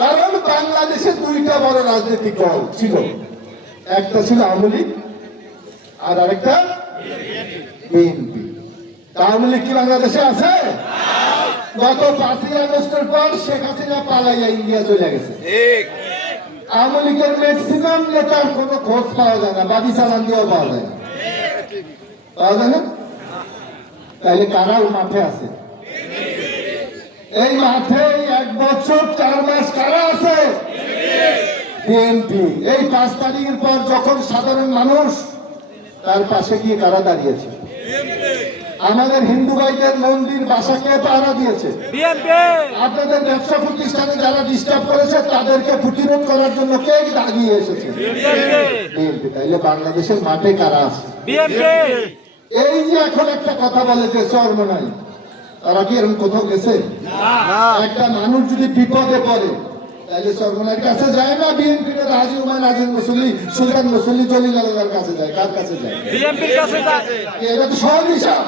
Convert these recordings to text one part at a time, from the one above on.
কারণ বাংলাদেশে দুইটা বড় রাজনৈতিক দল ছিল, একটা ছিল আওয়ামী লীগ আর আরেকটা বিএনপি। আওয়ামী লীগ কি বাংলাদেশে আছে? গত 5ই আগস্টের পর শেখ হাসিনা পালাইয়া ইন্ডিয়া চলে গেছে। আওয়ামী লীগের ম্যাক্সিমাম নেতার কোনো খোঁজ পাওয়া যায় না, বাদি চালান দিয়েও পাওয়া যায় না। পাওয়া যায় না? তাহলে কারা মাঠে আছে? এই মাঠে 1 বছর 4 মাস কারা আছে? বিএনপি। এই 5 তারিখের পর যখন সাধারণ মানুষ তার পাশে গিয়ে কারা দাঁড়িয়েছে? আমাদের হিন্দু ভাইদের মন্দির বাসাকে পাহারা দিয়েছে আপনাদের ব্যবসা প্রতিষ্ঠানে যারা ডিস্টার্ব করেছে তাদেরকে প্রতিরোধ করার জন্য কে দাঁড়িয়ে এসেছে? বিএনপি। তাইলে বাংলাদেশের মাঠে কারা আছে? এই যে এখন একটা কথা বলে যে চরমনাই, তারা কি এরকম কোথাও গেছে? একটা মানুষ যদি বিপদে পড়ে তাহলে চরমনাইয়ের কাছে যায় না, বিএনপির হাজী হুমায়ুন আজিজ মুসল্লি, সুলতান মুসল্লি, জলিল আলমের কাছে যায়? কার কাছে যায়? বিএনপির কাছে যায়। এটা তো সহজ হিসাব।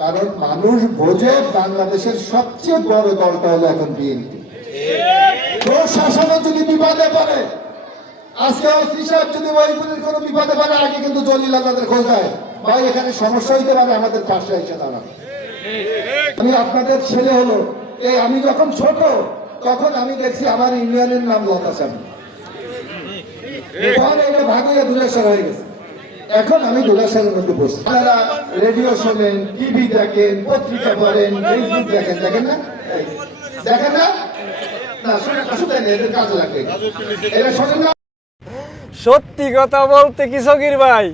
কারণ মানুষ বোঝে বাংলাদেশের সবচেয়ে বড় দলটা হলো এখন বিএনপি। প্রশাসনে যদি বিপদে পড়ে, আজকে ওসি সাহেব যদি ওইগুলির কোনো বিপদে পড়ে, আগে কিন্তু জলিল আলমের খোঁজ হয়, ভাই এখানে সমস্যা হইতে পারে, আমাদের পাশে এসে দাঁড়ান। আমি আপনাদের ছেলে হলো, এই আমি যখন ছোট তখন আমি দেখছি আমার ইউনিয়নের নাম লতাচান, এটা ভাগিয়ে দুলেশ্বর হয়ে গেছে। এখন আমি দুলেশ্বরের মধ্যে বসছি। আপনারা রেডিও শোনেন, টিভি দেখেন, পত্রিকা পড়েন, ফেসবুক দেখেন, দেখেন না? দেখেন না? না শুনেন, এদের কাজে লাগে, এটা শোনেন না? সত্যি কথা বলতে কি সগির ভাই,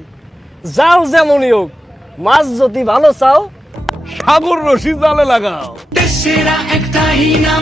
যাও যেমনই হোক, মাছ যদি ভালো চাও সাগর রশি জালে লাগাও। দেশেরা একটাই না,